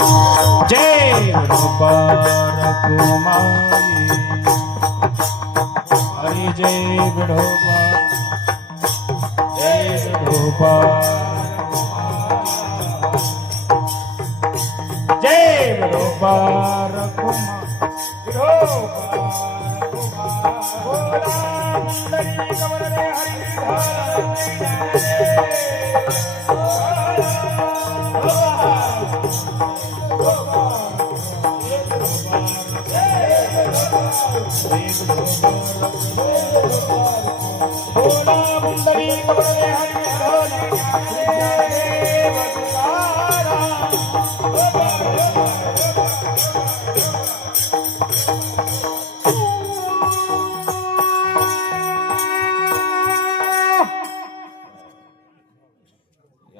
जय विठोबा रखुमाई हरी जय विठोबा जय विठोबा जय विठोबा रखुमा विठोबा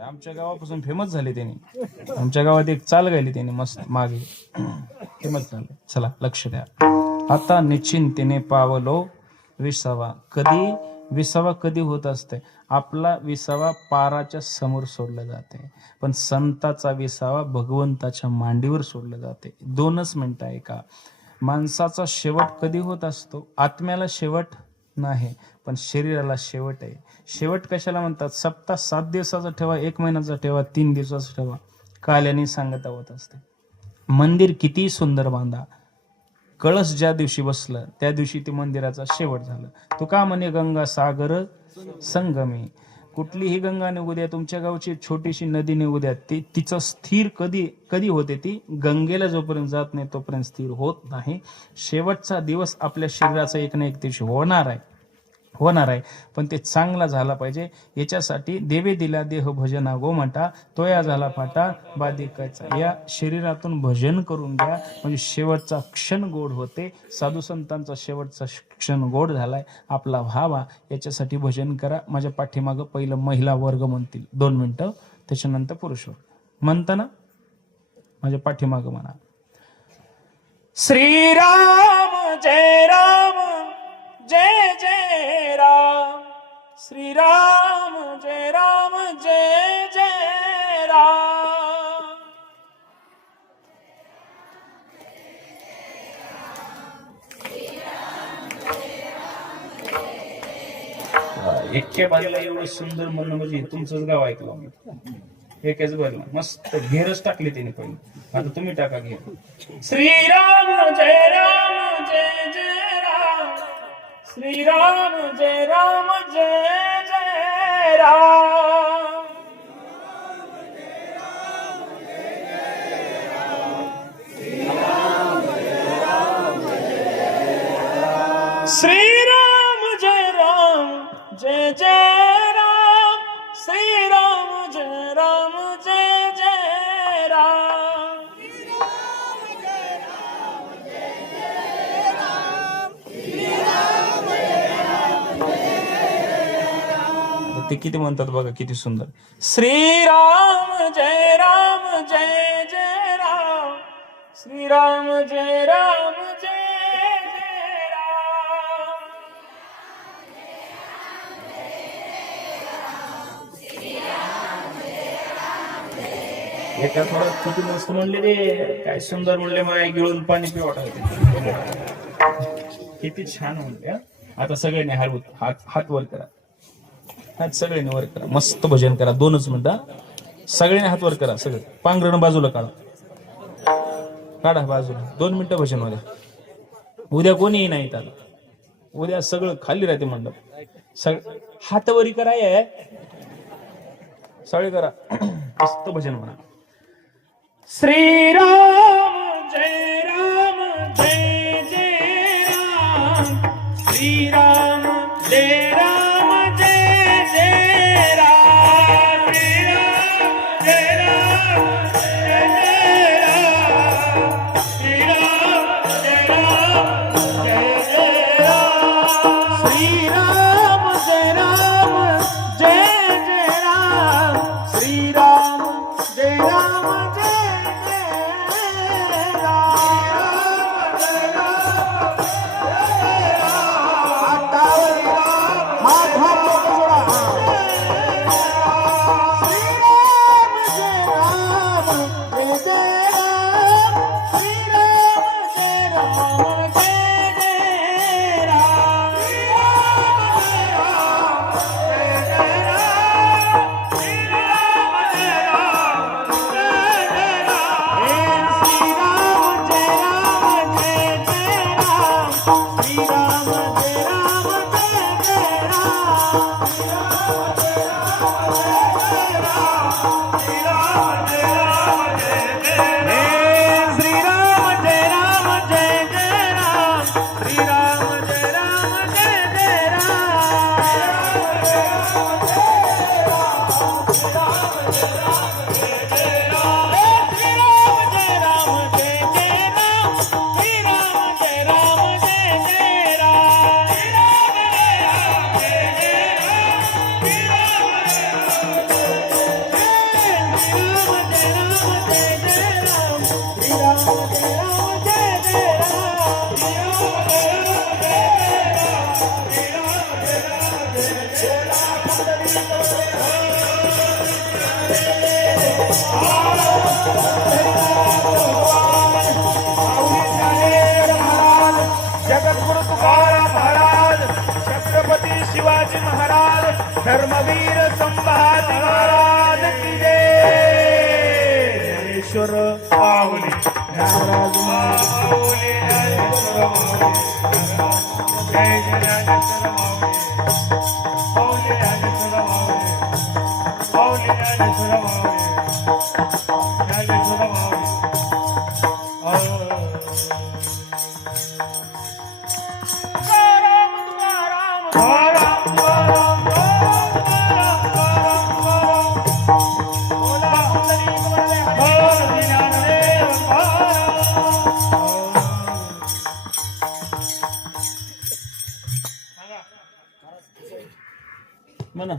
आमच्या गावापासून फेमस झाले त्यांनी. आमच्या गावात एक चाल गायली त्यांनी मस्त मागे, फेमस झाले. चला लक्ष द्या. आता निश्चिंतेने पावलो विसावा. कधी विसावा कधी होत असते? आपला विसावा पाराच्या समोर सोडला जाते, पण संताचा विसावा भगवंताच्या मांडीवर सोडला जाते. 2च मिनिटं आहे का? माणसाचा शेवट कधी होत असतो? आत्म्याला शेवट नाही, पण शरीराला शेवट आहे. शेवट कशाला म्हणतात? सप्ताह 7 दिवसाचा ठेवा, 1 महिन्याचा ठेवा, 3 दिवसाचा ठेवा, काल्याने सांगता होत असते. मंदिर किती सुंदर बांधा, कळस ज्या दिवशी बसलं त्या दिवशी ते मंदिराचा शेवट झाला. तो का म्हणे गंगा सागर संगमी. कुठलीही गंगा निघू द्या, तुमच्या गावची छोटीशी नदी निघू द्या, ती तिचं स्थिर कधी होते? ती गंगेला जोपर्यंत जात नाही तोपर्यंत स्थिर होत नाही. शेवटचा दिवस आपल्या शरीराचा एक ना एक दिवशी होणार आहे, पण ते चांगला झाला पाहिजे. याच्यासाठी देवे दिला देह भजना गोमटा, तोया झाला फाटा बाधिकाचा. या शरीरातून भजन करून घ्या, म्हणजे शेवटचा क्षण गोड होते. साधू संतांचा शेवटचा क्षण गोड झालाय, आपला व्हावा याच्यासाठी भजन करा. माझ्या पाठीमागं पहिलं महिला वर्ग म्हणतील 2 मिनिटं, त्याच्यानंतर पुरुष वर्ग. म्हणता ना? माझ्या पाठीमागं म्हणा, श्रीराम जय राम जय जय राम, श्रीराम जय राम जय जय राम. एके बाजूला एवढं सुंदर म्हणणं म्हणजे तुमचंच गाव ऐकलं मी. एकाच बाजूला मस्त घेरच टाकली त्याने पहिले. आता तुम्ही टाका घेर. श्रीराम जय राम जय जय राम, श्रीराम जय राम जय जय राम. श्रीराम जय राम जय जय राम, श्रीराम जय राम जय जय राम. ते किती म्हणतात बघा, किती सुंदर. श्रीराम जय राम जय जय राम, श्रीराम जय राम जय जय राम. एका थोडं किती मस्त म्हणले रे, काय सुंदर म्हणले, माय गिळून पाणी पिवट होते. किती छान म्हणले. आता सगळ्यांनी हात वर करा, हात सगळ्यांनी वर करा, मस्त भजन करा. 2च मिनिटं सगळ्यांनी हात वर करा. सगळं पांघरण बाजूला काढा बाजूला. 2 मिनिटं भजन मध्ये. उद्या कोणीही नाही आलं, उद्या सगळं खाली राहते मंडप. हात वरी करा, सगळे करा, मस्त भजन म्हणा. श्रीराम जय राम जय जय राम, श्रीराम जय राम जय जय राम, श्रीराम जय राम जय जय राम, श्रीराम जय राम जय जय राम, श्रीराम जय राम जय जय राम, श्रीराम जय राम जय जय धर्मवीर संभाजी महाराज की जय. ज्ञानेश्वर माऊली ज्ञानराज माऊली ज्ञानेश्वर माऊली जय ज्ञानेश्वर माऊली माऊली ज्ञानेश्वर माऊली माऊली ज्ञानेश्वर माऊली ज्ञानेश्वर माऊली. म्हणा